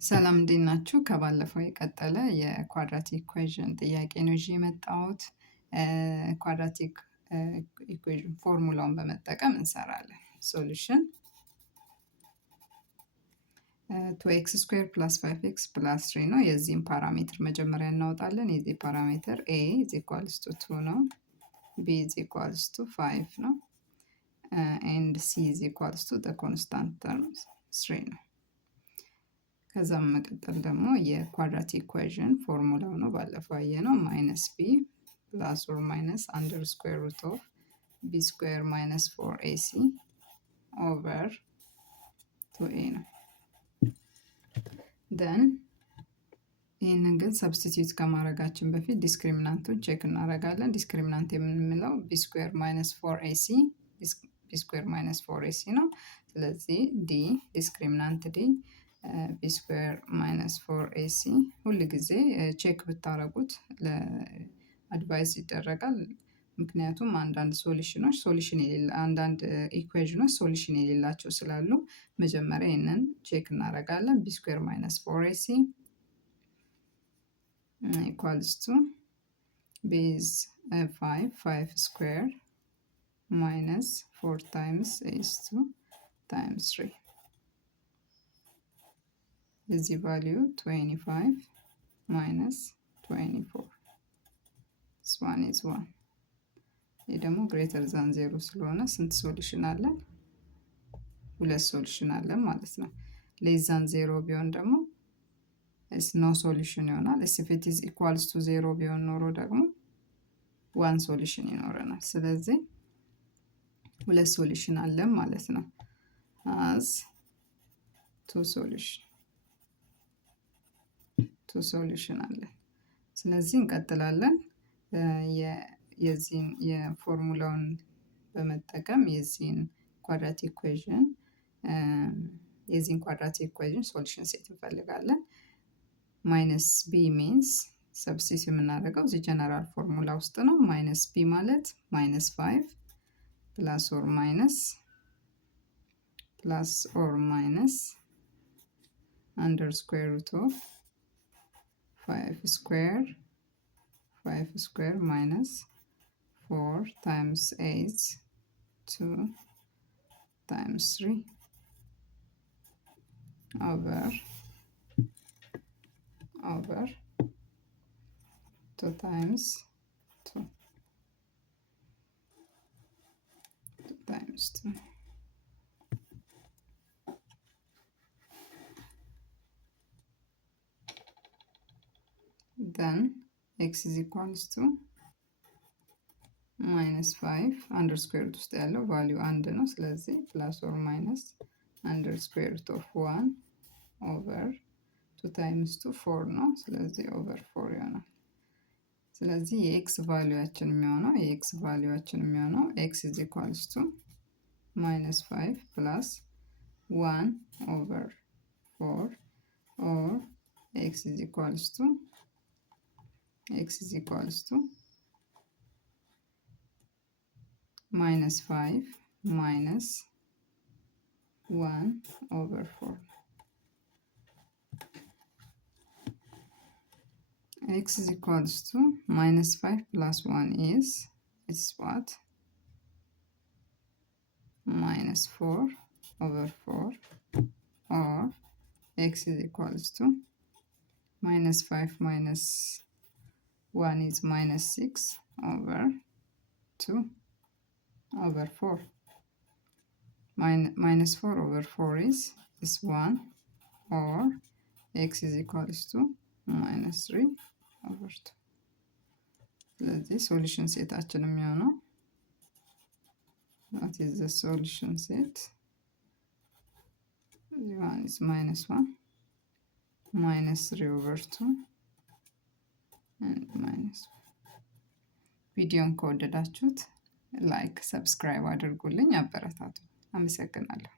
ሰላም እንዴት ናችሁ? ከባለፈው የቀጠለ የኳድራቲክ ኢኩዌዥን ጥያቄ ነው ይዤ የመጣሁት። ኳድራቲክ ኢኩዌዥን ፎርሙላውን በመጠቀም እንሰራለን። ሶሉሽን 2x ስኩዌር ፕላስ 5x ፕላስ 3 ነው። የዚህም ፓራሜትር መጀመሪያ እናወጣለን። የዚህ ፓራሜትር a is equals to 2 ነው። b is equals to 5 ነው። and c is equals to the constant terms 3 ነው። ከዛም መቀጠል ደግሞ የኳድራቲክ ኢኩዌዥን ፎርሙላው ነው ባለፈው ያየነው ማይነስ ቢ ፕላስ ኦር ማይነስ አንደር ስኩዌር ሩት ኦፍ ቢ ስኩዌር ማይነስ 4ac ኦቨር 2a ነው። ደን ይህንን ግን ሰብስቲትዩት ከማድረጋችን በፊት ዲስክሪሚናንቱን ቼክ እናደርጋለን። ዲስክሪሚናንት የምንለው ቢ ስኩዌር ማይነስ 4ac ቢ ስኩዌር ማይነስ 4ac ነው። ስለዚህ ዲ ዲስክሪሚናንት ዲ ቢ ስኩዌር ማይነስ 4ac ሁል ጊዜ ቼክ ብታረጉት ለአድቫይስ ይደረጋል። ምክንያቱም አንዳንድ አንዳንድ ኢኩዌዥኖች ሶሉሽን የሌላቸው ስላሉ መጀመሪያ ይህንን ቼክ እናደርጋለን። ቢ ስኩዌር ማይነስ 4ac ኢኳልስ ቱ ቢ ኢዝ 5 ስኩዌር ማይነስ 4 ታይምስ ኤስ 2 ታይምስ 3 እዚህ ቫልዩ 25 ማይነስ 24 1 is 1። ይህ ደግሞ ግሬተር ዛን 0 ስለሆነ ስንት ሶሉሽን አለን? ሁለት ሶሉሽን አለን ማለት ነው። ሌስ ዛን 0 ቢሆን ደግሞ ኖ ሶሉሽን ይሆናል። if it is equals to 0 ቢሆን ኖሮ ደግሞ 1 ሶሉሽን ይኖረናል። ስለዚህ ሁለት ሶሉሽን አለን ማለት ነው። as two ሶሉሽን አለን። ስለዚህ እንቀጥላለን። የዚህን የፎርሙላውን በመጠቀም የዚህን ኳድራቲክ ኢኩዌዥን ሶሉሽን ሴት እንፈልጋለን። ማይነስ ቢ ሚንስ ሰብስቲት የምናደርገው እዚህ ጀነራል ፎርሙላ ውስጥ ነው። ማይነስ ቢ ማለት ማይነስ 5 ፕላስ ኦር ማይነስ አንደር ስኩዌር ሩት ኦፍ 5 square minus 4 times 8 2 times 3 over 2 times 2 times 2. Then x is equals to minus 5 under square root ውስጥ ያለው ቫልዩ 1 ነው። ስለዚህ ፕላስ ኦር ማይነስ under square root of 1 over 2 times 2 4 ነው። ስለዚህ over 4 ይሆናል። ስለዚህ የኤክስ ቫልዩአችን የሚሆነው x is equals to minus 5 plus 1 over 4 or x is equals to minus 5 minus 1 over 4. X is equals to minus 5 plus 1 is what? Minus 4 over 4 or x is equals to minus 5 minus 1 is minus 6 over 2 over 4. Minus 4 over 4 is 1 or x is equals to minus 3 over 2. ስለዚህ ሶሉሽን ሴታችን የሚሆነው that is the solution set. 1 is minus 1 minus 3 over 2 and minus 1. ቪዲዮን ከወደዳችሁት ላይክ ሰብስክራይብ አድርጉልኝ፣ አበረታቱ። አመሰግናለሁ።